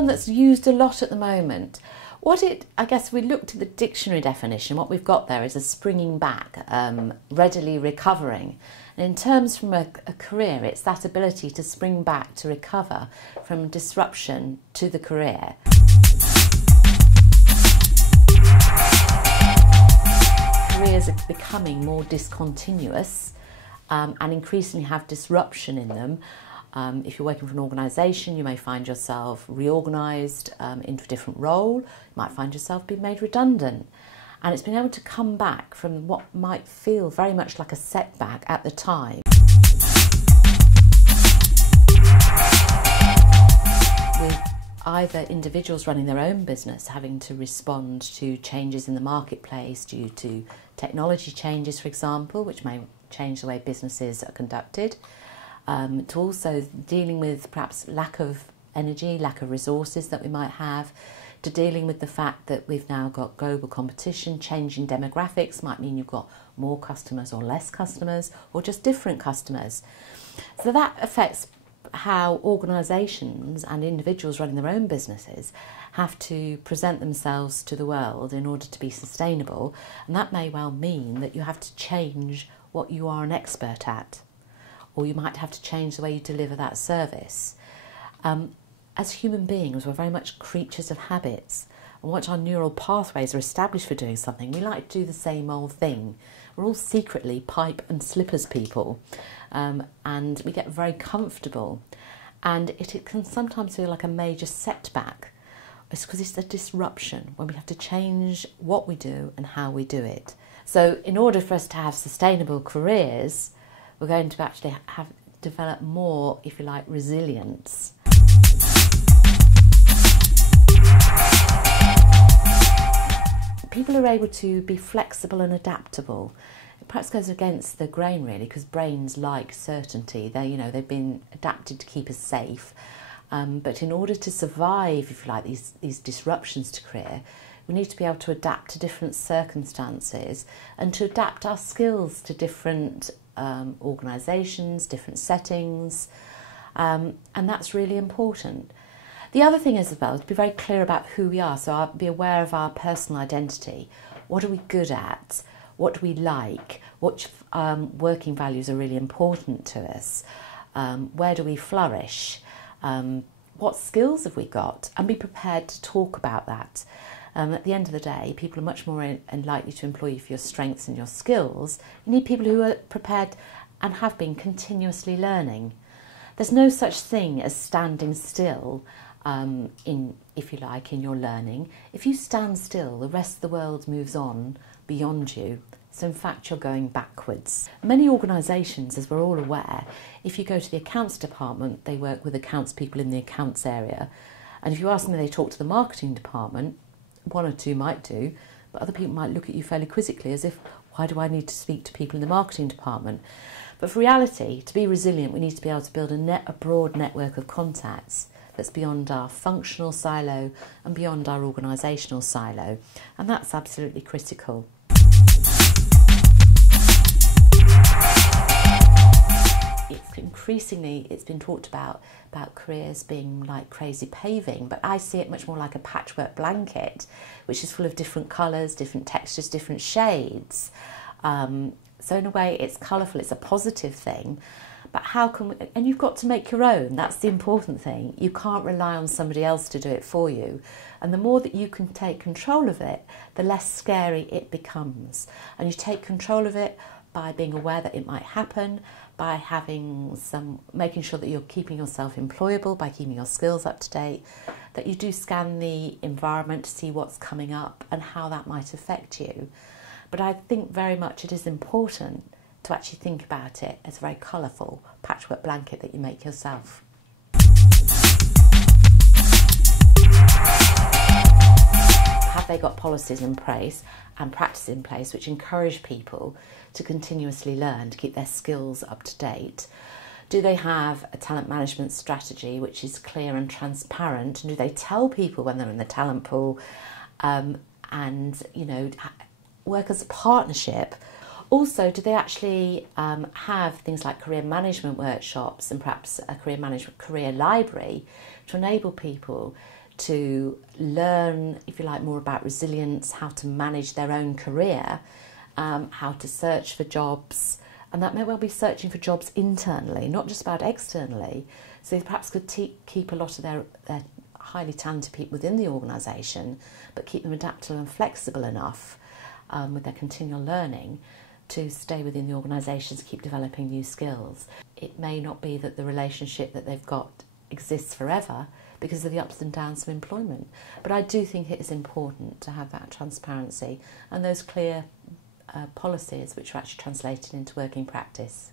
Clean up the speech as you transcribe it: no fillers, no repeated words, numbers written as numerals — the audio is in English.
term that's used a lot at the moment. I guess we looked at the dictionary definition. What we've got there is a springing back, readily recovering. And in terms from a career, it's that ability to spring back, to recover from disruption to the career. Careers are becoming more discontinuous and increasingly have disruption in them. If you're working for an organisation, you may find yourself reorganised into a different role. You might find yourself being made redundant. And it's been able to come back from what might feel very much like a setback at the time. With either individuals running their own business having to respond to changes in the marketplace due to technology changes, for example, which may change the way businesses are conducted, to also dealing with perhaps lack of energy, lack of resources that we might have, to dealing with the fact that we've now got global competition, changing demographics might mean you've got more customers or less customers or just different customers. So that affects how organisations and individuals running their own businesses have to present themselves to the world in order to be sustainable, and that may well mean that you have to change what you are an expert at, or you might have to change the way you deliver that service. As human beings, we're very much creatures of habits, and once our neural pathways are established for doing something, we like to do the same old thing. We're all secretly pipe and slippers people, and we get very comfortable, and it can sometimes feel like a major setback. It's because it's a disruption when we have to change what we do and how we do it. So in order for us to have sustainable careers, we're going to actually develop more, if you like, resilience. People are able to be flexible and adaptable. It perhaps goes against the grain really, because brains like certainty. They've been adapted to keep us safe. But in order to survive, if you like, these disruptions to career, we need to be able to adapt to different circumstances and to adapt our skills to different organisations, different settings, and that's really important. The other thing is as well to be very clear about who we are, so be aware of our personal identity. What are we good at? What do we like? What working values are really important to us? Where do we flourish? What skills have we got? And be prepared to talk about that. At the end of the day, people are much more likely to employ you for your strengths and your skills. You need people who are prepared and have been continuously learning. There's no such thing as standing still if you like, in your learning. If you stand still, the rest of the world moves on beyond you. So in fact, you're going backwards. Many organisations, as we're all aware, if you go to the accounts department, they work with accounts people in the accounts area. And if you ask them if they talk to the marketing department, one or two might do, but other people might look at you fairly quizzically as if, why do I need to speak to people in the marketing department? But for reality, to be resilient, we need to be able to build a broad network of contacts that's beyond our functional silo and beyond our organisational silo. And that's absolutely critical. It's been talked about careers being like crazy paving, but I see it much more like a patchwork blanket, which is full of different colours, different textures, different shades. So in a way, it's colourful, it's a positive thing. But and you've got to make your own, that's the important thing. You can't rely on somebody else to do it for you. And the more that you can take control of it, the less scary it becomes. And you take control of it by being aware that it might happen, by making sure that you're keeping yourself employable, by keeping your skills up to date, that you do scan the environment to see what's coming up and how that might affect you. But I think very much it is important to actually think about it as a very colourful patchwork blanket that you make yourself. Have they got policies in place and practice in place which encourage people to continuously learn, to keep their skills up to date? Do they have a talent management strategy which is clear and transparent? And do they tell people when they're in the talent pool and work as a partnership? Also, do they actually have things like career management workshops and perhaps a career library to enable people to learn, if you like, more about resilience, how to manage their own career, how to search for jobs, and that may well be searching for jobs internally, not just about externally. So they perhaps could keep a lot of their highly talented people within the organisation, but keep them adaptable and flexible enough with their continual learning to stay within the organisation to keep developing new skills. It may not be that the relationship that they've got exists forever because of the ups and downs of employment. But I do think it is important to have that transparency and those clear policies which are actually translated into working practice.